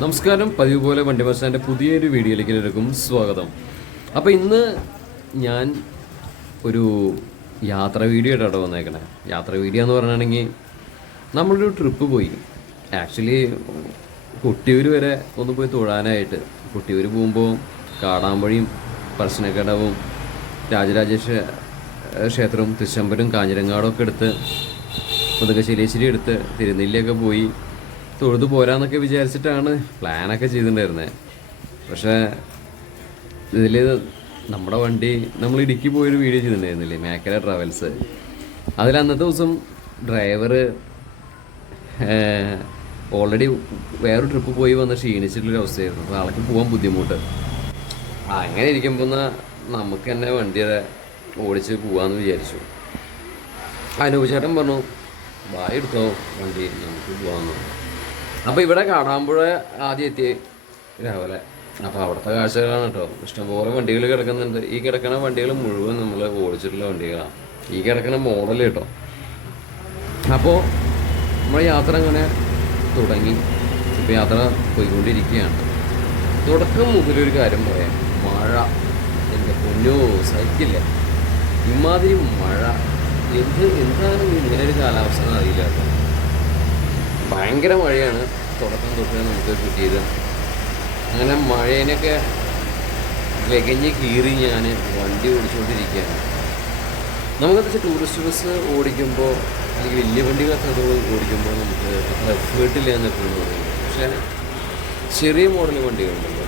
നമസ്കാരം. പതിവ് പോലെ വണ്ടി മസ്റ്റാന്റെ പുതിയൊരു വീഡിയോയിലേക്ക് എല്ലാവർക്കും സ്വാഗതം. അപ്പോൾ ഇന്ന് ഞാൻ ഒരു യാത്ര വീഡിയോ ആയിട്ടോ വന്നേക്കണേ. യാത്ര വീഡിയോ എന്ന് പറഞ്ഞിട്ടുണ്ടെങ്കിൽ നമ്മളൊരു ട്രിപ്പ് പോയി. ആക്ച്വലി കുട്ടിയൂർ വരെ ഒന്ന് പോയി തൊഴാനായിട്ട്. കുട്ടിയൂർ പോകുമ്പോൾ കാടാമ്പഴിയും പറശ്ശിനക്കടവും രാജരാജേശ്വര ക്ഷേത്രവും തൃശ്ശമ്പരും കാഞ്ഞിരങ്ങാടും ഒക്കെ എടുത്ത് മുതുകശ്ശേരിശ്ശേരി എടുത്ത് തിരുനെല്ലിയൊക്കെ പോയി. തൊഴുതു പോരാന്നൊക്കെ വിചാരിച്ചിട്ടാണ് പ്ലാനൊക്കെ ചെയ്തിട്ടുണ്ടായിരുന്നത് പക്ഷേ ഇതിൽ നമ്മുടെ വണ്ടി നമ്മൾ ഇടുക്കി പോയൊരു വീഡിയോ ചെയ്തിട്ടുണ്ടായിരുന്നില്ലേ മേക്കല ട്രാവൽസ്. അതിൽ അന്നത്തെ ദിവസം ഡ്രൈവർ ഓൾറെഡി വേറെ ട്രിപ്പ് പോയി വന്ന് ക്ഷീണിച്ചിട്ടുള്ളൊരു അവസ്ഥയായിരുന്നു. അപ്പോൾ ആൾക്ക് പോകാൻ ബുദ്ധിമുട്ട്. അങ്ങനെ ഇരിക്കുമ്പോൾ നമുക്ക് തന്നെ വണ്ടിയുടെ ഓടിച്ച് പോകാമെന്ന് വിചാരിച്ചു. അനൂപ് ചേട്ടൻ പറഞ്ഞു ബായ് എടുത്തോ വണ്ടി നമുക്ക് പോകാമെന്ന് അപ്പോൾ ഇവിടെ കാടാമ്പുഴ ആദ്യം എത്തി രാവിലെ അപ്പോൾ അവിടുത്തെ കാഴ്ചകളാണ് കേട്ടോ. ഇഷ്ടംപോലെ വണ്ടികൾ കിടക്കുന്നുണ്ട്. ഈ കിടക്കുന്ന വണ്ടികൾ മുഴുവൻ നമ്മൾ ഓടിച്ചിട്ടുള്ള വണ്ടികളാണ് ഈ കിടക്കുന്ന മോഡൽ കേട്ടോ. അപ്പോൾ നമ്മുടെ യാത്ര അങ്ങനെ തുടങ്ങി. ഇപ്പോൾ യാത്ര പോയിക്കൊണ്ടിരിക്കുകയാണ്. തുടക്കം മുതലൊരു കാര്യം പറയാം. മഴ. എന്റെ പൊന്നോ സഹിക്കില്ല. ഇമാതിരി മഴ. എന്ത് എന്താണ് ഇങ്ങനെ ഒരു കാലാവസ്ഥ അറിയില്ല ഭയങ്കര മഴയാണ്. തുടക്കം തൊട്ട് നമുക്ക് കിട്ടിയത് അങ്ങനെ മഴേനൊക്കെ വെകഞ്ഞ് കീറി ഞാൻ വണ്ടി ഓടിച്ചുകൊണ്ടിരിക്കുകയാണ് നമുക്ക് വെച്ചാൽ ടൂറിസ്റ്റ് ബസ് ഓടിക്കുമ്പോൾ അല്ലെങ്കിൽ വലിയ വണ്ടികളൊക്കെ അത് ഓടിക്കുമ്പോൾ നമുക്ക് അത്ര എഫേർട്ടില്ല എന്നൊക്കെ പറയുന്നത്. പക്ഷേ ചെറിയ മോഡൽ വണ്ടികളുണ്ടല്ലോ.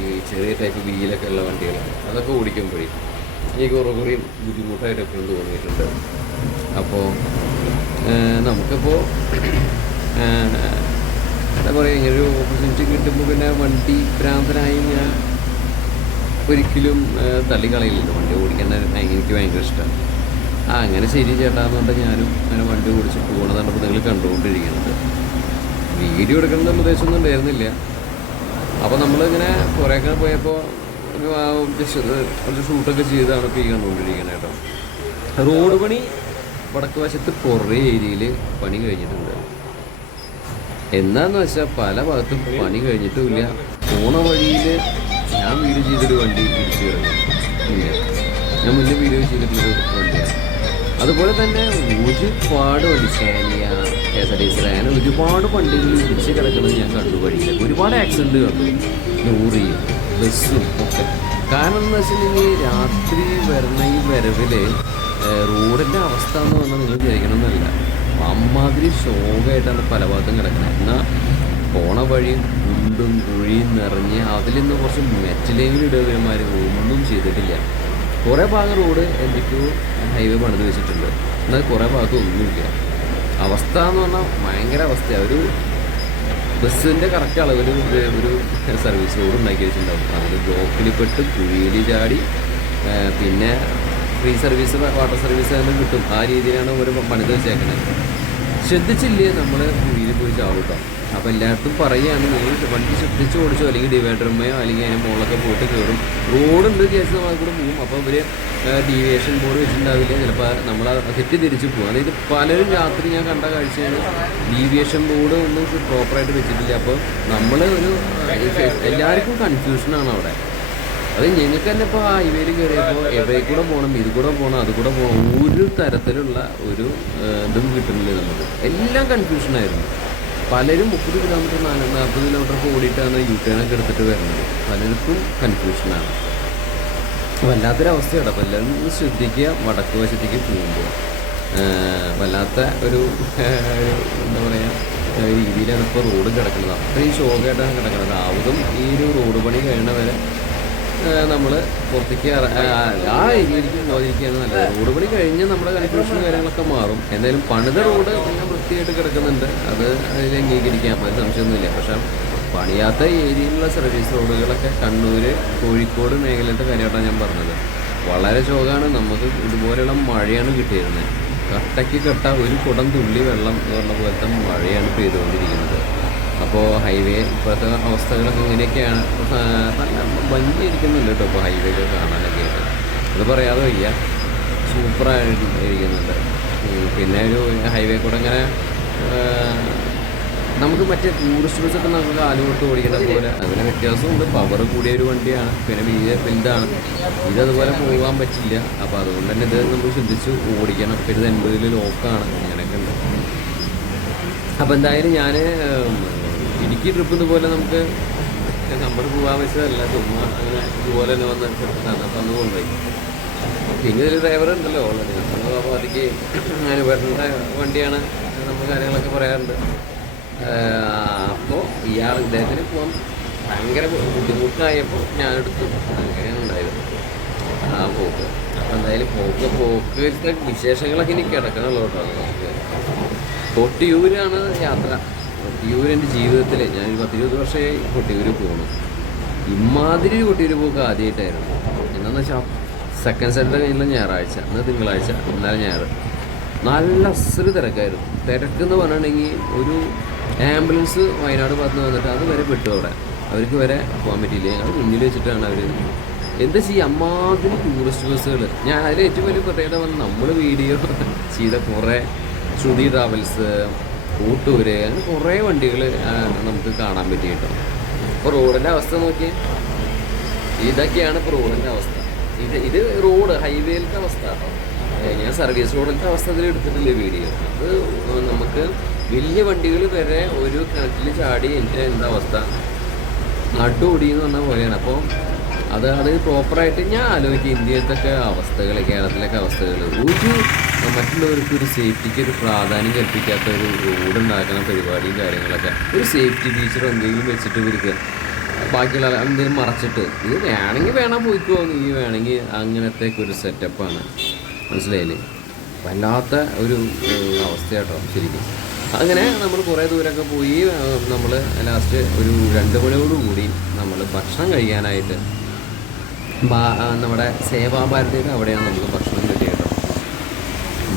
ഈ ചെറിയ ടൈപ്പ് വീലൊക്കെ ഉള്ള വണ്ടികൾ അതൊക്കെ ഓടിക്കുമ്പോഴേ എനിക്ക് കുറേ കുറേ എപ്പോഴും തോന്നിയിട്ടുണ്ട്. അപ്പോൾ നമുക്കിപ്പോൾ എന്താ പറയുക ഇങ്ങനെ ഒരു ഓപ്പർച്യൂണിറ്റി കിട്ടുമ്പോൾ പിന്നെ വണ്ടി ഭ്രാന്തനായി ഞാൻ ഒരിക്കലും തള്ളിക്കളയില്ലല്ലോ വണ്ടി ഓടിക്കാൻ എനിക്ക് ഭയങ്കര ഇഷ്ടമാണ് ആ അങ്ങനെ ശരി ചേട്ടാന്ന് പറഞ്ഞാൽ ഞാനും അങ്ങനെ വണ്ടി ഓടിച്ച് പോകണതാണ് ഇപ്പോൾ നിങ്ങൾ കണ്ടുകൊണ്ടിരിക്കുന്നത്. വീഡിയോ എടുക്കണമെന്നുള്ള ഉദ്ദേശമൊന്നും ഉണ്ടായിരുന്നില്ല. അപ്പോൾ നമ്മളിങ്ങനെ കുറേയൊക്കെ പോയപ്പോൾ ഒരു കുറച്ച് ഷൂട്ടൊക്കെ ചെയ്താണ് ഇപ്പോൾ ഈ കണ്ടുകൊണ്ടിരിക്കുന്നത് കേട്ടോ. റോഡ് പണി വടക്ക് വശത്ത് കുറേ ഏരിയയിൽ പണി കഴിഞ്ഞിട്ടുണ്ട്. എന്താന്ന് വെച്ചാൽ പല ഭാഗത്തും പണി കഴിഞ്ഞിട്ടുമില്ല. പോണ വഴിയിൽ ഞാൻ വീഡിയോ ചെയ്തൊരു വണ്ടി ഇടിച്ചു ഇല്ല. ഞാൻ മുന്നേ വീഡിയോ ചെയ്തിട്ടുള്ളൊരു വണ്ടിയാണ്. അതുപോലെ തന്നെ ഒരുപാട് വണ്ടി Sania K S R T C അങ്ങനെ ഒരുപാട് വണ്ടികൾ ഇടിച്ച് കിടക്കുന്നത് ഞാൻ കണ്ടു വഴിയിൽ ഒരുപാട് ആക്സിഡന്റ് കണ്ടു. ലോറിയും ബസ്സും ഒക്കെ. കാരണം എന്ന് വെച്ചിട്ടുണ്ടെങ്കിൽ രാത്രി വരണ ഈ വരവിൽ റോഡിന്റെ അവസ്ഥ എന്ന് പറഞ്ഞാൽ നിങ്ങൾ വിചാരിക്കണം എന്നല്ല അമ്മാതിരി ശോകമായിട്ടാണ് പല ഭാഗത്തും കിടക്കുന്നത് എന്നാൽ പോണ വഴിയും കുണ്ടും കുഴിയും നിറഞ്ഞ് അതിൽ നിന്ന് കുറച്ച് മെറ്റലെങ്കിലും ഇടവന്മാർ ഒന്നും ചെയ്തിട്ടില്ല. കുറേ ഭാഗം റോഡ് എന്തൊക്കെയോ ഹൈവേ പണിത് വെച്ചിട്ടുണ്ട്. എന്നാൽ കുറേ ഭാഗത്ത് ഒന്നുമില്ല. അവസ്ഥ എന്ന് പറഞ്ഞാൽ ഭയങ്കര അവസ്ഥയാണ് ഒരു ബസ്സിന്റെ കറക്റ്റ് അളവിൽ ഒരു സർവീസ് റോഡ് ഉണ്ടാക്കി വെച്ചിട്ടുണ്ടാവും. അതിൽ ബ്ലോക്കിൽ പെട്ട് കുഴിയിൽ ചാടി പിന്നെ ഫ്രീ സർവീസ് വാട്ടർ സർവീസ് തന്നെ കിട്ടും. ആ രീതിയിലാണ് ഒരു പണിത് വെച്ചേക്കുന്നത് ശ്രദ്ധിച്ചില്ലേ നമ്മൾ കുഴിയിൽ പോയി ചാവട്ടോ? അപ്പം എല്ലായിടത്തും പറയുകയാണ് നിങ്ങൾ വണ്ടി ശ്രദ്ധിച്ച് ഓടിച്ചോ അല്ലെങ്കിൽ ഡിവൈഡറുമ്മയോ അല്ലെങ്കിൽ അതിന് മുകളിലൊക്കെ പോയിട്ട് കയറും റോഡുണ്ട് കേസ് നമ്മൾ കൂടെ പോകും അപ്പോൾ ഇവർ ഡീവിയേഷൻ ബോർഡ് വെച്ചിട്ടുണ്ടാവില്ല. ചിലപ്പോൾ നമ്മൾ തെറ്റി തിരിച്ച് പോകും അതായത് പലരും രാത്രി ഞാൻ കണ്ട കാഴ്ചയാണ് ഡീവിയേഷൻ ബോർഡ് ഒന്നും പ്രോപ്പറായിട്ട് വെച്ചിട്ടില്ല. അപ്പോൾ നമ്മൾ ഒരു എല്ലാവർക്കും കൺഫ്യൂഷനാണ് അവിടെ. അത് ഞങ്ങൾക്ക് തന്നെ ഇപ്പോൾ ഹൈവേയിൽ കയറിയപ്പോൾ എവിടെ കൂടെ പോകണം ഇത് കൂടെ പോകണം അത് കൂടെ പോകണം ഒരു തരത്തിലുള്ള ഒരു ഇതും കിട്ടുന്നില്ല നമുക്ക്. എല്ലാം കൺഫ്യൂഷനായിരുന്നു പലരും മുപ്പത് കിലോമീറ്റർ നാല് നാൽപ്പത് കിലോമീറ്റർ ഒക്കെ ഓടിയിട്ടാണ് യു ടേണൊക്കെ എടുത്തിട്ട് വരുന്നത്. പലർക്കും കൺഫ്യൂഷനാണ് വല്ലാത്തൊരവസ്ഥയാണ്. അപ്പോൾ എല്ലാവരും ശ്രദ്ധിക്കുക വടക്ക് വശത്തേക്ക് പോകുമ്പോൾ. വല്ലാത്ത ഒരു ഒരു എന്താ പറയുക രീതിയിലാണ് ഇപ്പോൾ റോഡ് കിടക്കുന്നത്. അത്രയും ശോകമായിട്ടാണ് കിടക്കുന്നത്. ആവുതും ഈ ഒരു റോഡ് പണി കഴിയണ വരെ നമ്മൾ പുറത്തേക്ക് ആ, ഏരിയയിലേക്ക് പോകാതിരിക്കുകയാണ് നല്ലത്. റോഡ് പണി കഴിഞ്ഞ് നമ്മുടെ കൺഫ്യൂഷൻ കാര്യങ്ങളൊക്കെ മാറും. എന്തായാലും പണിത റോഡ് വൃത്തിയായിട്ട് കിടക്കുന്നുണ്ട്. അത് അതിൽ അംഗീകരിക്കാം. അത് സംശയമൊന്നുമില്ല. പക്ഷേ പണിയാത്ത ഏരിയയിലുള്ള സർവീസ് റോഡുകളൊക്കെ കണ്ണൂർ കോഴിക്കോട് മേഖലയുടെ കാര്യമായിട്ടാണ് ഞാൻ പറഞ്ഞത്. വളരെ ശോകമാണ്. നമുക്ക് ഇതുപോലെയുള്ള മഴയാണ് കിട്ടിയിരുന്നത്. കട്ടയ്ക്ക് കട്ട ഒരു കുടം തുള്ളി വെള്ളം എന്ന് പറഞ്ഞ പോലത്തെ മഴയാണ് പെയ്തുകൊണ്ടിരിക്കുന്നത്. അപ്പോൾ ഹൈവേ ഇപ്പോഴത്തെ അവസ്ഥകളൊക്കെ ഇങ്ങനെയൊക്കെയാണ്. നല്ല ഭംഗിയിരിക്കുന്നുണ്ട് കേട്ടോ ഇപ്പോൾ ഹൈവേ ഒക്കെ കാണാനൊക്കെ ആയിട്ട്. അത് പറയാതെ വയ്യ. സൂപ്പറായിട്ട് ഇരിക്കുന്നുണ്ട് പിന്നെ ഒരു ഹൈവേ കൂടെ ഇങ്ങനെ നമുക്ക് മറ്റേ ടൂറിസ്റ്റ് ബസ്സൊക്കെ നമുക്ക് കാലുകൊട്ട് ഓടിക്കുന്ന പോലെ അതിന് വ്യത്യാസമുണ്ട്. പവർ കൂടിയ ഒരു വണ്ടിയാണ്. പിന്നെ വീൽ വലുതാണ്. ഇതതുപോലെ പോകാൻ പറ്റില്ല. അപ്പോൾ അതുകൊണ്ട് തന്നെ ഇത് നമ്മൾ ശ്രദ്ധിച്ച് ഓടിക്കണം. പിന്നെ ഇത് എൺപതിൽ ലോക്കാണ് അങ്ങനെയൊക്കെ ഉണ്ട്. അപ്പോൾ എന്തായാലും ഞാൻ ഇടുക്കി ട്രിപ്പ് ഇതുപോലെ നമുക്ക് നമ്മൾ പോകാൻ വെച്ചതല്ല ചുമ്മാ അങ്ങനെ ഇതുപോലെ തന്നെ വന്ന് എടുത്തതാണ് അപ്പം അന്ന് കൊണ്ടുപോയി. പിന്നെ ഒരു ഡ്രൈവർ ഉണ്ടല്ലോ ഓൾറെഡി നമ്മൾ അപ്പോൾ അതിക്ക് വരേണ്ട വണ്ടിയാണ് നമ്മൾ കാര്യങ്ങളൊക്കെ പറയാറുണ്ട്. അപ്പോൾ ഇയാൾ ഇദ്ദേഹത്തിന് പോകാൻ ഭയങ്കര ബുദ്ധിമുട്ടായപ്പോൾ ഞാനെടുത്തു. അങ്ങനെയാണ് ഉണ്ടായത്. ആ പോക്ക്. അപ്പം എന്തായാലും പോക്ക് പോക്ക് വിശേഷങ്ങളൊക്കെ ഇനി കിടക്കണമല്ലോ കേട്ടോ. നമുക്ക്. കൊട്ടിയൂരാണ് യാത്ര. എന്റെ ജീവിതത്തിൽ ഞാൻ ഒരു പത്തിരുപത് വർഷമായി കൊട്ടിയൂർ പോകണം ഇമാതിരി കൊട്ടിയൂർ പോക്ക് ആദ്യമായിട്ടായിരുന്നു എന്താണെന്ന് വെച്ചാൽ സെക്കൻഡ് സാറ്റർഡേ കഴിഞ്ഞാൽ ഞായറാഴ്ച. ഇന്ന് തിങ്കളാഴ്ച ഇന്നലെ ഞായർ നല്ല അസൽ തിരക്കായിരുന്നു. തിരക്കെന്ന് പറഞ്ഞിട്ടുണ്ടെങ്കിൽ ഒരു ആംബുലൻസ് വയനാട് ഭാഗത്ത് നിന്ന് വന്നിട്ട് അത് വരെ പെട്ടു അവിടെ. അവർക്ക് വരെ പോകാൻ പറ്റിയില്ല. ഞങ്ങൾ മുന്നിൽ വെച്ചിട്ടാണ് അവർ എന്താ ചെയ്യുക അമ്മാതിരി ടൂറിസ്റ്റ് ബസ്സുകൾ ഞാൻ അതിൽ ഏറ്റവും വലിയ പ്രത്യേകത വന്ന് നമ്മൾ വീഡിയോ ചെയ്ത കുറേ ശ്രുതി ട്രാവൽസ് ഊട്ടൂര് അങ്ങനെ കുറേ വണ്ടികൾ നമുക്ക് കാണാൻ പറ്റി കേട്ടോ. അപ്പോൾ റോഡിന്റെ അവസ്ഥ നോക്കിയേ. ഇതൊക്കെയാണ് ഇപ്പോൾ റോഡിന്റെ അവസ്ഥ. ഇത് ഇത് റോഡ് ഹൈവേയിലത്തെ അവസ്ഥ ഞാൻ സർവീസ് റോഡിന്റെ അവസ്ഥ ഇതിൽ എടുത്തിട്ടില്ല വീഡിയോ. അത് നമുക്ക് വലിയ വണ്ടികൾ വരെ ഒരു കിണറ്റിൽ ചാടി എന്റെ എന്താ അവസ്ഥ? നടുപൊടി എന്ന് പറഞ്ഞ പോലെയാണ്. അപ്പോൾ അത് അത് പ്രോപ്പറായിട്ട് ഞാൻ ആലോചിക്കും. ഇന്ത്യയിലത്തെ അവസ്ഥകൾ കേരളത്തിലൊക്കെ അവസ്ഥകൾ. ഒരു മറ്റുള്ളവർക്ക് ഒരു സേഫ്റ്റിക്ക് ഒരു പ്രാധാന്യം കൽപ്പിക്കാത്ത ഒരു റോഡ് ഉണ്ടാക്കുന്ന പരിപാടിയും കാര്യങ്ങളൊക്കെ. ഒരു സേഫ്റ്റി ഫീച്ചർ എന്തെങ്കിലും വെച്ചിട്ട് ഇവർക്ക് ബാക്കിയുള്ള എന്തെങ്കിലും മറച്ചിട്ട് ഇത് വേണമെങ്കിൽ വേണം പോയിക്കോ നീ വേണമെങ്കിൽ അങ്ങനത്തെ ഒരു സെറ്റപ്പാണ് മനസ്സിലായില്ലേ? വല്ലാത്ത ഒരു അവസ്ഥയാട്ടോ ശരിക്കും. അങ്ങനെ നമ്മൾ കുറേ ദൂരമൊക്കെ പോയി നമ്മൾ ലാസ്റ്റ് ഒരു രണ്ട് മണിയോട് കൂടി നമ്മൾ ഭക്ഷണം കഴിക്കാനായിട്ട് നമ്മുടെ സേവാഭാരതിയുടെ അവിടെയാണ് നമുക്ക് ഭക്ഷണം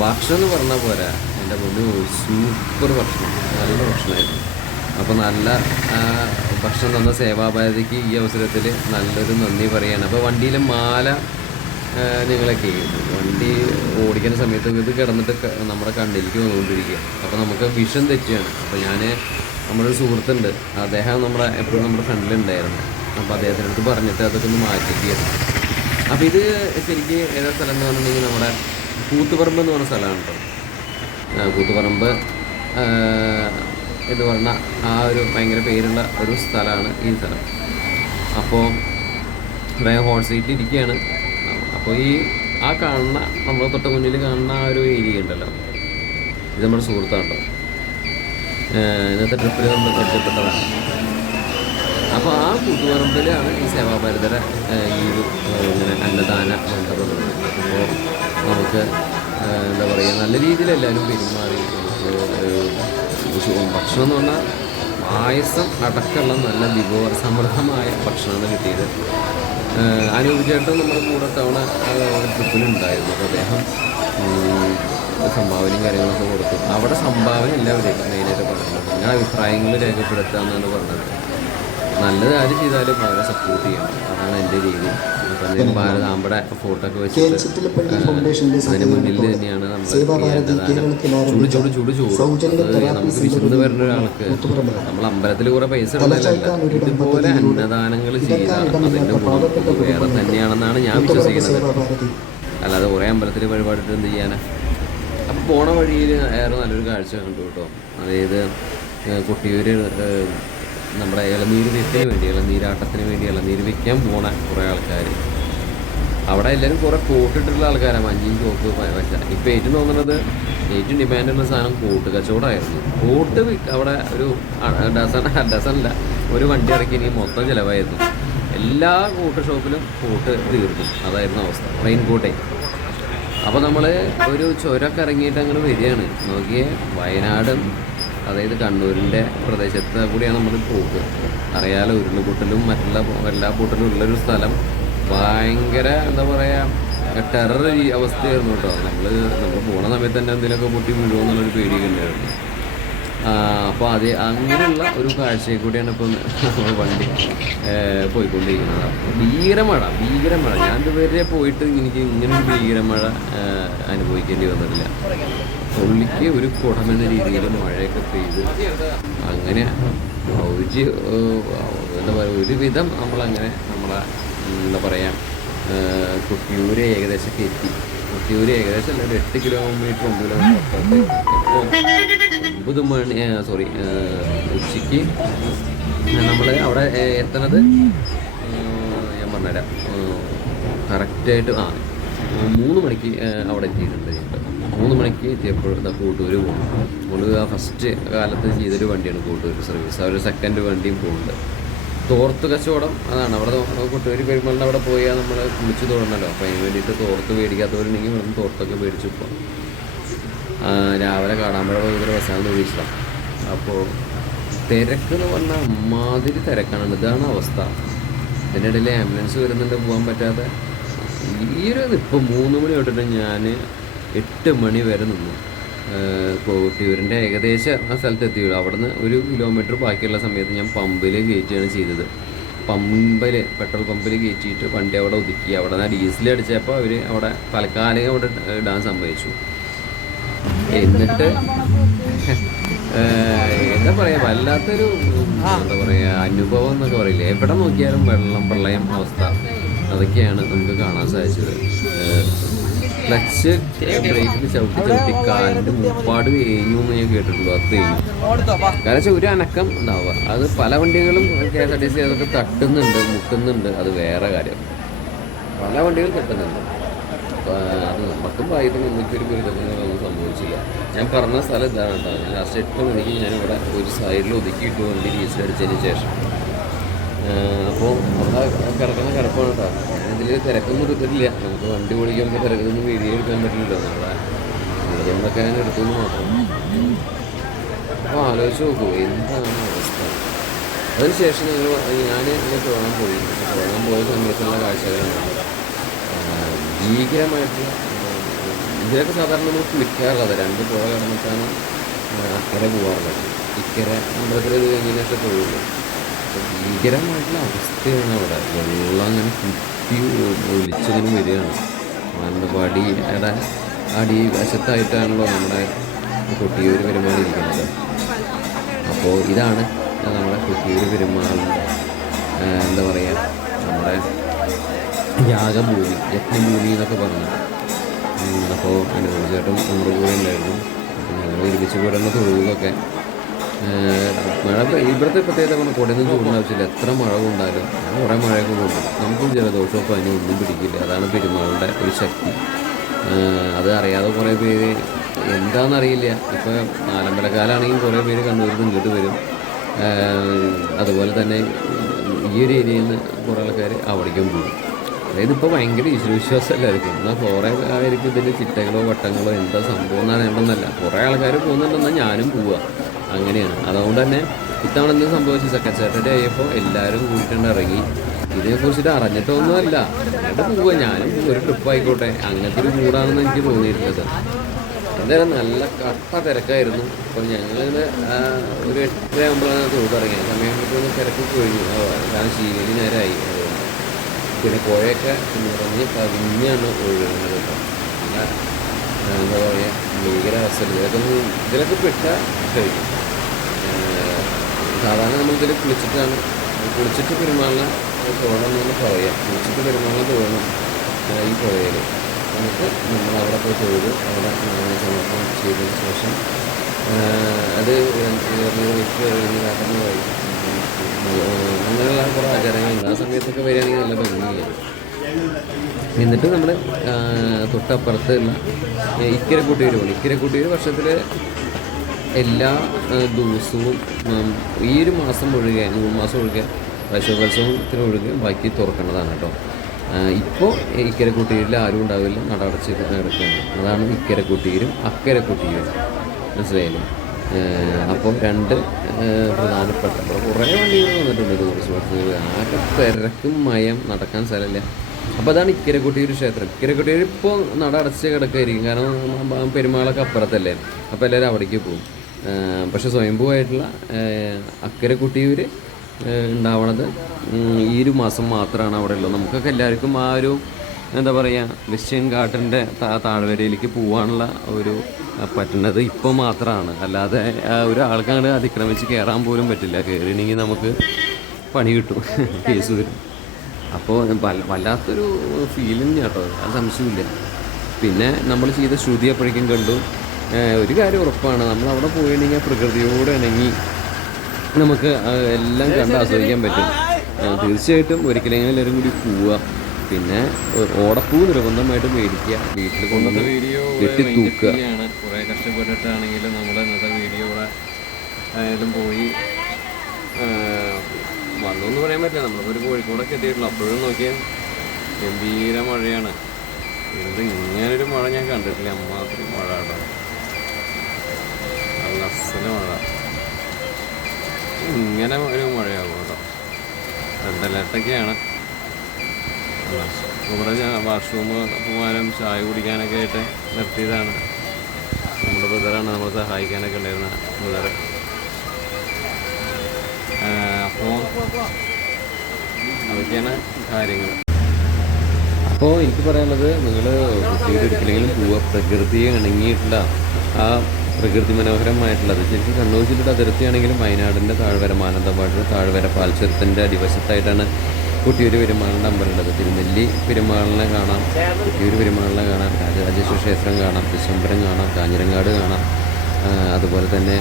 ഭക്ഷണം എന്ന് പറഞ്ഞാൽ പോരാ. എന്റെ പൊന്നു സൂപ്പർ ഭക്ഷണം. നല്ല ഭക്ഷണമായിരുന്നു അപ്പോൾ നല്ല ഭക്ഷണം തന്ന സേവാഭാരതിക്ക് ഈ അവസരത്തിൽ നല്ലൊരു നന്ദി പറയാണ്. അപ്പോൾ വണ്ടിയിലെ മാല നിങ്ങളൊക്കെ വണ്ടി ഓടിക്കുന്ന സമയത്ത് ഇത് കിടന്നിട്ട് നമ്മുടെ കണ്ണിലേക്ക് വന്നുകൊണ്ടിരിക്കുക. അപ്പോൾ നമുക്ക് വിഷം തെറ്റുകയാണ്. അപ്പോൾ ഞാൻ നമ്മുടെ ഒരു സുഹൃത്തുണ്ട്. അദ്ദേഹം നമ്മുടെ എപ്പോഴും നമ്മുടെ ഫ്രണ്ടിലുണ്ടായിരുന്നു. അപ്പോൾ അദ്ദേഹത്തിന്റെ അടുത്ത് പറഞ്ഞിട്ട് അതൊക്കെ ഒന്ന് മാറ്റിക്കുകയായിരുന്നു അപ്പോൾ ഇത് ശരിക്കും ഏതാ സ്ഥലം എന്ന് പറഞ്ഞിട്ടുണ്ടെങ്കിൽ നമ്മുടെ കൂത്തുപറമ്പ് എന്ന് പറഞ്ഞ സ്ഥലമാണ് കേട്ടോ. കൂത്തുപറമ്പ് എന്ന് പറഞ്ഞ ആ ഒരു ഭയങ്കര പേരുള്ള ഒരു സ്ഥലമാണ് ഈ സ്ഥലം. അപ്പോൾ വേഗം ഹോട്ട് സീറ്റ് ഇരിക്കുകയാണ്. അപ്പോൾ ഈ ആ കാണുന്ന നമ്മുടെ തൊട്ട് മുന്നിൽ കാണുന്ന ആ ഒരു ഏരിയ ഉണ്ടല്ലോ. ഇത് നമ്മുടെ സുഹൃത്താണല്ലോ. ഏഹ് ഇന്നത്തെ ട്രിപ്പിൽ നമ്മൾ പരിചയപ്പെട്ടതാണ്. അപ്പോൾ ആ കൂട്ടുപറമ്പിലാണ് ഈ സേവാഭാരതയുടെ ഈ ഒരു ഇങ്ങനെ അന്നദാന മണ്ഡപം അപ്പോൾ നമുക്ക് എന്താ പറയുക നല്ല രീതിയിൽ എല്ലാവരും പെരുമാറി ഭക്ഷണം എന്ന് പറഞ്ഞാൽ പായസം അടക്കമുള്ള നല്ല വിഭവ സമൃദ്ധമായ ഭക്ഷണമാണ് കിട്ടിയത്. അനൂപ് നമ്മുടെ കൂടെ തവണ ട്രിപ്പിലുണ്ടായിരുന്നു അപ്പോൾ അദ്ദേഹം സംഭാവനയും കാര്യങ്ങളൊക്കെ കൊടുത്തു. അവിടെ സംഭാവന എല്ലാവരും മെയിനായിട്ട് പറഞ്ഞത് ഞാൻ അഭിപ്രായങ്ങൾ രേഖപ്പെടുത്തുക എന്നാണ് പറഞ്ഞത്. നല്ലത് ആര് ചെയ്താലും അവരെ സപ്പോർട്ട് ചെയ്യണം അതാണ് എന്റെ രീതി. അപ്പം ഭാരത നമ്മുടെ ഫോട്ടോ ഒക്കെ വെച്ചിട്ട് അതിന് മുന്നിൽ തന്നെയാണ് നമ്മൾ ചൂട് ചൂട് ചൂട് ചൂട്. നമുക്ക് വിശന്ന് വരുന്ന ഒരാൾക്ക് നമ്മൾ അമ്പലത്തിൽ കുറെ പൈസ ഇതുപോലെ അന്നദാനങ്ങൾ ചെയ്ത അതിന്റെ ഗുണം വേറെ തന്നെയാണെന്നാണ് ഞാൻ വിശ്വസിക്കുന്നത്. അല്ലാതെ കുറേ അമ്പലത്തിൽ വഴിപാടിട്ട് എന്ത് ചെയ്യാനാ? അപ്പോൾ പോണ വഴിയിൽ ഏറെ നല്ലൊരു കാഴ്ച കണ്ടു കേട്ടോ. അതായത് കുട്ടിയൂര് കൊട്ടിയൂർ നമ്മുടെ ഇളനീര് വിത്തിന് വേണ്ടി ഇളനീരാട്ടത്തിന് വേണ്ടി ഇളനീര് വിൽക്കാൻ പോണ കുറേ ആൾക്കാർ അവിടെ എല്ലാവരും കുറേ കോട്ടിട്ടുള്ള ആൾക്കാരാണ് മഞ്ഞയും ചോപ്പ് വെച്ച. ഇപ്പോൾ ഏറ്റവും തോന്നുന്നത് ഏറ്റവും ഡിമാൻഡുള്ള സാധനം കോട്ട് കച്ചവടമായിരുന്നു കോട്ട് അവിടെ ഒരു ഡസൺ ഡസണല്ല ഒരു വണ്ടി ഇറക്കി മൊത്തം ചിലവായിരുന്നു. എല്ലാ കോട്ട് ഷോപ്പിലും കോട്ട് തീർന്നു. അതായിരുന്നു അവസ്ഥ. റെയിൻ കോട്ടേ അപ്പോൾ നമ്മൾ ഒരു ചുരക്കിറങ്ങിയിട്ട് അങ്ങനെ വരികയാണ്. നോക്കിയേ വയനാടും അതായത് കണ്ണൂരിന്റെ പ്രദേശത്ത് കൂടിയാണ് നമ്മൾ പോക്ക്. അറിയാലോ ഉരുളുപൊട്ടലും മറ്റുള്ള എല്ലാ പൊട്ടലും ഉള്ളൊരു സ്ഥലം. ഭയങ്കര എന്താ പറയുക ടെറർ ഈ അവസ്ഥയായിരുന്നു കേട്ടോ. നമ്മൾ നമ്മൾ പോണ സമയത്ത് തന്നെ എന്തെങ്കിലുമൊക്കെ പൊട്ടി വീഴുമോ എന്നുള്ളൊരു പേടിയൊക്കെ ഉണ്ടായിരുന്നു. അപ്പോൾ അത് അങ്ങനെയുള്ള ഒരു കാഴ്ചയിൽ കൂടിയാണ് ഇപ്പം നമ്മൾ വണ്ടി പോയിക്കൊണ്ടിരിക്കുന്നത്. ഭീകരമഴ ഭീകരമഴ. ഞാൻ ഇതുവരെ പോയിട്ട് എനിക്ക് ഇങ്ങനെ ഒരു ഭീകരമഴ അനുഭവിക്കേണ്ടി വന്നിട്ടില്ല. പുള്ളിക്ക് ഒരു കുടമെന്ന രീതിയിൽ മഴയൊക്കെ പെയ്ത് അങ്ങനെ ഒരു എന്താ പറയുക ഒരുവിധം നമ്മളങ്ങനെ നമ്മളെ എന്താ പറയുക കുട്ടിയൂര് ഏകദേശമൊക്കെ എത്തി. കുട്ടിയൂര് ഏകദേശം അല്ല ഒരു എട്ട് കിലോമീറ്റർ ഒമ്പത് കിലോമീറ്റർ ഒമ്പത് മണി സോറി ഉച്ചയ്ക്ക് നമ്മൾ അവിടെ എത്തണത് ഞാൻ പറഞ്ഞുതരാം. കറക്റ്റായിട്ട് ആ മൂന്ന് മണിക്ക് അവിടെ എത്തിയിട്ടുണ്ട്. മൂന്ന് മണിക്ക് ഇതാ കൂട്ടൂർ പോകും നമ്മൾ ആ ഫസ്റ്റ് കാലത്ത് ചെയ്തൊരു വണ്ടിയാണ് കൂട്ടൂർ സർവീസ് ഒരു സെക്കൻഡ് വണ്ടിയും പോകുന്നുണ്ട്. തോർത്ത് കച്ചവടം അതാണ്. അവിടെ കൊട്ടുകാരി പെരുമാളിന്റെ അവിടെ പോയാൽ നമ്മൾ കുളിച്ച് തൊഴണമല്ലോ അപ്പോൾ അതിന് വേണ്ടിയിട്ട് തോർത്ത് മേടിക്കാത്തവരുണ്ടെങ്കിൽ ഇവിടുന്ന് തോർത്തൊക്കെ മേടിച്ചു പോകാം രാവിലെ കാടാമ്പഴ ഭയങ്കര ബസ്സാണ് തൊഴിച്ചതാണ് അപ്പോൾ തിരക്ക് എന്ന് പറഞ്ഞാൽ മാതിരി തിരക്കാണ്. ഇതാണ് അവസ്ഥ. ഇതിന്റെ ഇടയിൽ ആംബുലൻസ് വരുന്നുണ്ട് പോകാൻ പറ്റാതെ. ഈ ഒരു ഇപ്പം മൂന്ന് മണി തൊട്ടിട്ട് ഞാൻ എട്ട് മണി വരെ നിന്നു. കോട്ടിയൂരിന്റെ ഏകദേശം ആ സ്ഥലത്ത് എത്തിയുള്ളൂ അവിടുന്ന് ഒരു കിലോമീറ്റർ ബാക്കിയുള്ള സമയത്ത് ഞാൻ പമ്പിൽ കയറ്റുകയാണ് ചെയ്തത്. പമ്പിൽ പെട്രോൾ പമ്പിൽ കയറ്റിയിട്ട് വണ്ടി അവിടെ ഒതുക്കി. അവിടെ നിന്ന് ഡീസൽ അടിച്ചപ്പോൾ അവർ അവിടെ തൽക്കാലികം അവിടെ ഇടാൻ സംഭവിച്ചു എന്നിട്ട് എന്താ പറയുക വല്ലാത്തൊരു എന്താ പറയുക അനുഭവം എന്നൊക്കെ പറയില്ലേ? എവിടെ നോക്കിയാലും വെള്ളം പ്രളയം അവസ്ഥ. അതൊക്കെയാണ് നമുക്ക് കാണാൻ സാധിച്ചത്. ക്ലച്ച് ബ്രേക്കിൽ ചവിട്ടി ചവിട്ടി കാലിന്റെ മുപ്പാട് കഴിഞ്ഞു എന്ന് ഞാൻ കേട്ടിട്ടുള്ളൂ. അത് കഴിഞ്ഞു കാരണം വെച്ചാൽ ഒരു അനക്കം ഉണ്ടാവുക. അത് പല വണ്ടികളും K S R T C അതൊക്കെ തട്ടുന്നുണ്ട് മുട്ടുന്നുണ്ട്. അത് വേറെ കാര്യം. പല വണ്ടികളും തട്ടുന്നുണ്ട്. അത് നമുക്കും ഭാഗ്യത്തിന് എനിക്കൊരു ദുരിതങ്ങളൊന്നും സംഭവിച്ചില്ല. ഞാൻ പറഞ്ഞ സ്ഥലം ഇതാണ് കേട്ടോ. ലാസ്റ്റ് എട്ട് മണിക്ക് ഞാൻ ഇവിടെ ഒരു സൈഡിൽ ഒതുക്കിയിട്ട് വണ്ടി ഡീസൽ അടിച്ചതിന് ശേഷം. അപ്പോൾ അവിടെ കിടക്കുന്ന കിടപ്പാണ് കേട്ടോ. ഇതിൽ തിരക്കൊന്നും എടുത്തിട്ടില്ല. നമുക്ക് വണ്ടി ഓടിക്കുമ്പോൾ തിരക്കൊന്നും വീതി എടുക്കാൻ പറ്റില്ലല്ലോ. നമ്മളെ അതുകൊണ്ടൊക്കെ ഞാൻ എടുത്തെന്ന് മാത്രം. അപ്പോൾ ആലോചിച്ച് നോക്കൂ എന്താണ് അവസ്ഥ? അതിനുശേഷം ഞങ്ങൾ ഞാൻ ഇങ്ങനെ തൊഴാൻ പോയി. തൊഴാൻ പോയ സമയത്തുള്ള കാഴ്ചകളാണ്. ഭീകരമായിട്ടുള്ള ഇതിലൊക്കെ സാധാരണ നമ്മൾ കുളിക്കാറുള്ളത്. രണ്ട് പുഴ കടന്നിട്ടാണ് അക്കര പോകാറുള്ളത് ഇക്കര അമ്പലത്തിൽ ഇത് കഴിഞ്ഞതിനൊക്കെ അപ്പോൾ ഭീകരമായിട്ടുള്ള അവസ്ഥയാണ് അവിടെ. വെള്ളം അങ്ങനെ കുത്തി ഒലിച്ചതിന് വരികയാണ്. മാനന്തവാടിയുടെ അടി വശത്തായിട്ടാണല്ലോ നമ്മുടെ കൊട്ടിയൂർ പെരുമാൾ ഇരിക്കുന്നത്. അപ്പോൾ ഇതാണ് നമ്മുടെ കൊട്ടിയൂർ പെരുമാളിന്റെ എന്താ പറയുക നമ്മുടെ യാഗഭൂമി യജ്ഞഭൂമി എന്നൊക്കെ പറഞ്ഞു അപ്പോൾ അനുഭവിച്ചേട്ടും നമ്മുടെ കൂടെ ഉണ്ടായിരുന്നു. ഞങ്ങൾ ഒരുമിച്ച് ഉള്ള തൊഴിലൊക്കെ മഴ ഇവിടുത്തെ പ്രത്യേകത കൊണ്ട് കുടയൊന്നും ചൂടുന്ന ആവശ്യമില്ല. എത്ര മഴ കൊണ്ടാലും ഞാൻ കുറേ മഴയൊക്കെ കൊണ്ടു. നമുക്കും ജലദോഷമോ പനി ഒന്നും പിടിക്കില്ല. അതാണ് പെരുമാളുടെ ഒരു ശക്തി. അത് അറിയാതെ കുറേ പേര് എന്താണെന്നറിയില്ല ഇപ്പോൾ നാലമ്പലക്കാലാണെങ്കിൽ കുറേ പേര് കണ്ണൂരിൽ നിന്ന് ഇങ്ങോട്ട് വരും. അതുപോലെ തന്നെ ഈ ഒരു ഏരിയയിൽ നിന്ന് കുറേ ആൾക്കാർ അവിടേക്കും പോകും. അതായത് ഇപ്പോൾ ഭയങ്കര ഈശ്വരവിശ്വാസം എല്ലാവർക്കും എന്നാൽ കുറേ ആയിരിക്കും ഇതിന്റെ ചിട്ടകളോ വട്ടങ്ങളോ എന്താ സംഭവം എന്ന് അറിയണമെന്നല്ല കുറേ ആൾക്കാർ പോകുന്നുണ്ടെന്നാൽ ഞാനും പോവുക അങ്ങനെയാണ്. അതുകൊണ്ട് തന്നെ ഇത്തവണ എന്ത് സംഭവിച്ചു? സെക്കൻഡ് സാറ്റർഡേ ആയപ്പോൾ എല്ലാവരും കൂടിയിട്ടുണ്ട് ഇറങ്ങി. ഇതിനെക്കുറിച്ചിട്ട് അറിഞ്ഞിട്ടൊന്നുമല്ല. എന്നിട്ട് പോവുക. ഞാനും ഒരു ട്രിപ്പ് ആയിക്കോട്ടെ. അങ്ങനത്തെ ഒരു മൂടാണെന്ന് എനിക്ക് തോന്നിയിട്ടുള്ളത്. എന്തായാലും നല്ല കട്ട തിരക്കായിരുന്നു. അപ്പം ഞങ്ങൾ ഒരു എട്ടര ആകുമ്പോഴാണ് തോന്നിറങ്ങിയത് സമയം കിട്ടുമ്പോൾ തിരക്ക് കഴിഞ്ഞു. കാരണം ശീലി നേരമായി പിന്നെ പുഴയൊക്കെ നിറഞ്ഞ് കവിഞ്ഞാണ് ഒഴുകുന്നത് എന്താ പറയുക ഭീകര അവസരം ഇതിലൊക്കെ ഇതിലൊക്കെ പെട്ട കഴിഞ്ഞു. സാധാരണ നമ്മൾ ഇതിൽ കുളിച്ചിട്ടാണ്. കുളിച്ചിട്ട് പെരുമാളിനെ തൊഴണം എന്ന് പറയാം. കുളിച്ചിട്ട് പെരുമാളിനെ തോന്നും ഈ പുഴയിൽ എന്നിട്ട് നമ്മൾ അവിടെ പോയി തൊഴുത്. അവിടെ സമർപ്പണം ചെയ്തതിന് ശേഷം അത് വെച്ച് കഴിഞ്ഞ് കാട്ടുന്ന അങ്ങനെയുള്ള കുറേ ആചാരങ്ങളുണ്ട്. ആ സമയത്തൊക്കെ വരികയാണെങ്കിൽ നല്ല ഭംഗിയില്ല എന്നിട്ട് നമ്മൾ തൊട്ടപ്പുറത്തുള്ള ഇക്കരക്കൂട്ടിയൂർ പോകണം ഇക്കരക്കൂട്ടിയൂർ വർഷത്തിൽ എല്ലാ ദിവസവും ഈ ഒരു മാസം ഒഴികെ മൂന്ന് മാസം ഒഴികെ വൈശോത്സവത്തിന് ഒഴികെ ബാക്കി തുറക്കേണ്ടതാണ് കേട്ടോ. ഇപ്പോൾ ഇക്കരക്കൂട്ടിയൂരിൽ ആരും ഉണ്ടാവില്ല നട അടച്ച് കിടക്കുകയാണ്. അതാണ് ഇക്കരക്കൂട്ടിയൂരും കുട്ടിയിലും മനസ്സിലായില്ലേ? അപ്പം രണ്ട് പ്രധാനപ്പെട്ട അപ്പോൾ കുറേ വണ്ടികൾ വന്നിട്ടുണ്ട് ടൂറിസ്റ്റ് ബസ്സുകൾ ആകെ തിരക്കും മയം നടക്കാൻ സ്ഥലമില്ല. അപ്പോൾ അതാണ് ഇക്കരക്കുട്ടിയൊരു ക്ഷേത്രം. ഇക്കരക്കുട്ടിയൂർ ഇപ്പോൾ നട അടച്ച് കിടക്കായിരിക്കും. കാരണം പെരുമാളൊക്കെ അപ്പുറത്തല്ലേ? അപ്പോൾ എല്ലാവരും അവിടേക്ക് പോകും. പക്ഷേ സ്വയംഭൂവായിട്ടുള്ള അക്കരെ കുട്ടിയൂർ ഉണ്ടാവണത് ഈ ഒരു മാസം മാത്രമാണ് അവിടെ ഉള്ളത്. നമുക്കൊക്കെ എല്ലാവർക്കും ആ ഒരു എന്താ പറയുക വെസ്റ്റേൺ താ താഴ്വരയിലേക്ക് പോകാനുള്ള ഒരു പറ്റുന്നത് ഇപ്പോൾ മാത്രമാണ് അല്ലാതെ ഒരാൾക്കാണ് ഒരാൾക്ക് അങ്ങോട്ട് അതിക്രമിച്ച് കയറാൻ പോലും പറ്റില്ല. കയറിണെങ്കിൽ നമുക്ക് പണി കിട്ടും. കേസ് വരും. അപ്പോൾ വല്ലാത്തൊരു ഫീലിംഗ് കേട്ടോ. അത് സംശയമില്ല. പിന്നെ നമ്മൾ ചെയ്ത ശ്രുതി അപ്പോഴേക്കും കണ്ടു. ഒരു കാര്യം ഉറപ്പാണ്. നമ്മൾ അവിടെ പോയി പോയിട്ടുണ്ടെങ്കിൽ പ്രകൃതിയോട് ഇണങ്ങി നമുക്ക് എല്ലാം കണ്ട് ആസ്വദിക്കാൻ പറ്റും. തീർച്ചയായിട്ടും ഒരിക്കലെങ്കിലും എല്ലാവരും കൂടി പോവുക പിന്നെ ഓടപ്പൂ നിർബന്ധമായിട്ട് മേടിക്കുക. വീട്ടിൽ കൊണ്ടുവന്ന് വീഡിയോ കെട്ടി തൂക്കുക. കുറേ കഷ്ടപ്പെട്ടിട്ടാണെങ്കിലും നമ്മൾ ഇന്നത്തെ വീഡിയോ ഇവിടെ ആയാലും പോയി വന്നു എന്ന് പറയാൻ പറ്റില്ല. നമ്മളിപ്പോൾ ഒരു കോഴിക്കോടൊക്കെ എത്തിയിട്ടുള്ളൂ. അപ്പോഴും നോക്കിയാൽ ഗംഭീര മഴയാണ്. ഇത് ഇങ്ങനൊരു മഴ ഞാൻ കണ്ടിട്ടില്ല. അമ്മാതിരി മഴ കേട്ടോ. അസൽ മഴ ഇങ്ങനെ ഒരു മഴയാകും കേട്ടോ. റെഡ് അലേർട്ടൊക്കെയാണ് ഇവിടെ ഞാൻ പോകാനും ചായ കുടിക്കാനൊക്കെ ആയിട്ട് നിർത്തിയതാണ്. നമ്മുടെ ബ്രദറാണ് നമ്മളെ സഹായിക്കാനൊക്കെ ഉണ്ടായിരുന്ന ബ്രദർ അപ്പോൾ അതൊക്കെയാണ് കാര്യങ്ങൾ. അപ്പോൾ എനിക്ക് പറയാനുള്ളത് നിങ്ങൾ കുട്ടിയുടെ ഒരിക്കലെങ്കിലും പോവുക. പ്രകൃതിയെ ഇണങ്ങിയിട്ടുള്ള ആ പ്രകൃതി മനോഹരമായിട്ടുള്ളത്. ശരിക്കും കണ്ണൂർ ജില്ലയുടെ അതിർത്തിയാണെങ്കിലും വയനാടിന്റെ താഴ്വര മാനന്തവാടിന്റെ താഴ്വര പാൽച്ചുരത്തിന്റെ അടിവശത്തായിട്ടാണ് കുട്ടിയൂർ പെരുമാളിന്റെ അമ്പലമുള്ളത്. തിരുനെല്ലി പെരുമാളിനെ കാണാം കുട്ടിയൂർ പെരുമാളിനെ കാണാം രാജരാജേശ്വര ക്ഷേത്രം കാണാം തൃശ്ശംബരം കാണാം കാഞ്ഞിരങ്ങാട് കാണാം അതുപോലെ തന്നെ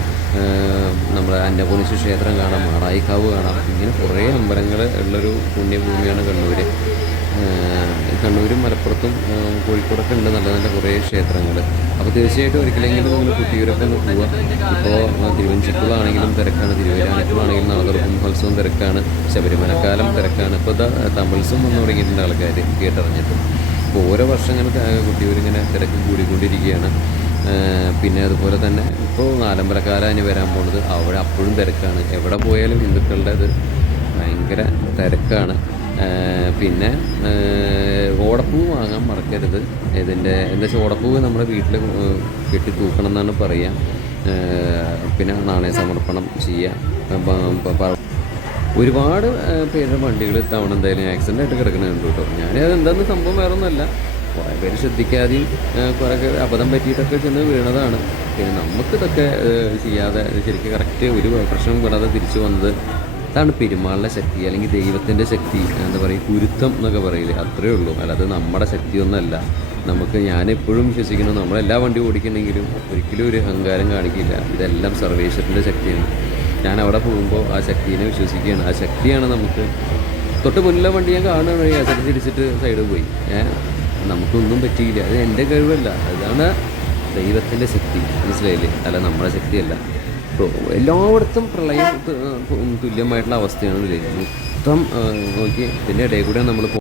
നമ്മുടെ അന്നപൂർണേശ്വര ക്ഷേത്രം കാണാം മാടായിക്കാവ് കാണാം. ഇങ്ങനെ കുറേ അമ്പലങ്ങൾ ഉള്ളൊരു പുണ്യഭൂമിയാണ് കണ്ണൂർ കണ്ണൂരും മലപ്പുറത്തും കോഴിക്കോടൊക്കെ ഉണ്ട് നല്ല നല്ല കുറേ ക്ഷേത്രങ്ങൾ അപ്പോൾ തീർച്ചയായിട്ടും ഒരിക്കലെങ്കിലും നിങ്ങൾ കുട്ടിയൂരൊക്കെ ഒന്ന് പോവുക. ഇപ്പോൾ തിരുവഞ്ചിക്കുളാണെങ്കിലും തിരക്കാണ്. തിരുവരാനിക്കുളാണെങ്കിലും നാളെ മഹോത്സവം തിരക്കാണ്. ശബരിമലക്കാലം തിരക്കാണ്. ഇപ്പോൾ തമിഴ്സും വന്നു തുടങ്ങിയിട്ടുണ്ട് ആൾക്കാർ കേട്ടറിഞ്ഞിട്ട്. അപ്പോൾ ഓരോ വർഷങ്ങൾക്ക് കുട്ടിയൂരിങ്ങനെ തിരക്ക് കൂടിക്കൊണ്ടിരിക്കുകയാണ്. പിന്നെ അതുപോലെ തന്നെ ഇപ്പോൾ നാലമ്പലക്കാലം ഇനി വരാൻ പോണത്. അവിടെ അപ്പോഴും തിരക്കാണ്. എവിടെ പോയാലും ഹിന്ദുക്കളുടെ അത് ഭയങ്കര തിരക്കാണ്. പിന്നെ ഓടപ്പൂ വാങ്ങാൻ മറക്കരുത്. ഇതിന്റെ എന്താ വെച്ചാൽ ഓടപ്പൂ നമ്മുടെ വീട്ടിൽ കെട്ടി തൂക്കണം എന്നാണ് പറയുക പിന്നെ നാണയ സമർപ്പണം ചെയ്യുക ഒരുപാട് പേരുടെ വണ്ടികൾ ഇത്തവണ എന്തായാലും ആക്സിഡന്റ് ആയിട്ട് കിടക്കുന്നുണ്ട് കേട്ടോ ഞാൻ അതെന്താന്ന് സംഭവം വേറെ ഒന്നുമല്ല. കുറേ പേര് ശ്രദ്ധിക്കാതെയും കുറേ അബദ്ധം പറ്റിയിട്ടൊക്കെ ചെന്ന് വീണതാണ്. പിന്നെ നമുക്കിതൊക്കെ ഇതൊക്കെ ചെയ്യാതെ ശരിക്കും കറക്റ്റ് ഒരു പ്രശ്നം വിടാതെ തിരിച്ചു വന്നത് അതാണ് പെരുമാളിന്റെ ശക്തി അല്ലെങ്കിൽ ദൈവത്തിന്റെ ശക്തി എന്താ പറയുക കുരുത്തം എന്നൊക്കെ പറയില്ലേ? അത്രയേ ഉള്ളൂ. അല്ലാതെ നമ്മുടെ ശക്തിയൊന്നുമല്ല നമുക്ക് ഞാനെപ്പോഴും വിശ്വസിക്കുന്നു നമ്മളെല്ലാ വണ്ടി ഓടിക്കുന്നെങ്കിലും ഒരിക്കലും ഒരു അഹങ്കാരം കാണിക്കില്ല. ഇതെല്ലാം സർവേശ്വരന്റെ ശക്തിയാണ്. ഞാൻ അവിടെ പോകുമ്പോൾ ആ ശക്തിനെ വിശ്വസിക്കുകയാണ്. ആ ശക്തിയാണ് നമുക്ക് തൊട്ട് മുന്നിലെ വണ്ടി ഞാൻ കാണുകയാണ് അസറ്റ് തിരിച്ചിട്ട് സൈഡിൽ പോയി. നമുക്കൊന്നും പറ്റിയില്ല. അത് എന്റെ കഴിവല്ല. അതാണ് ദൈവത്തിന്റെ ശക്തി. മനസ്സിലായില്ലേ? അല്ല നമ്മുടെ ശക്തിയല്ല. ഇപ്പോൾ എല്ലായിടത്തും പ്രളയം തുല്യമായിട്ടുള്ള അവസ്ഥയാണ് മൊത്തം നോക്കി പിന്നെ ഇടയിൽ കൂടെ നമ്മൾ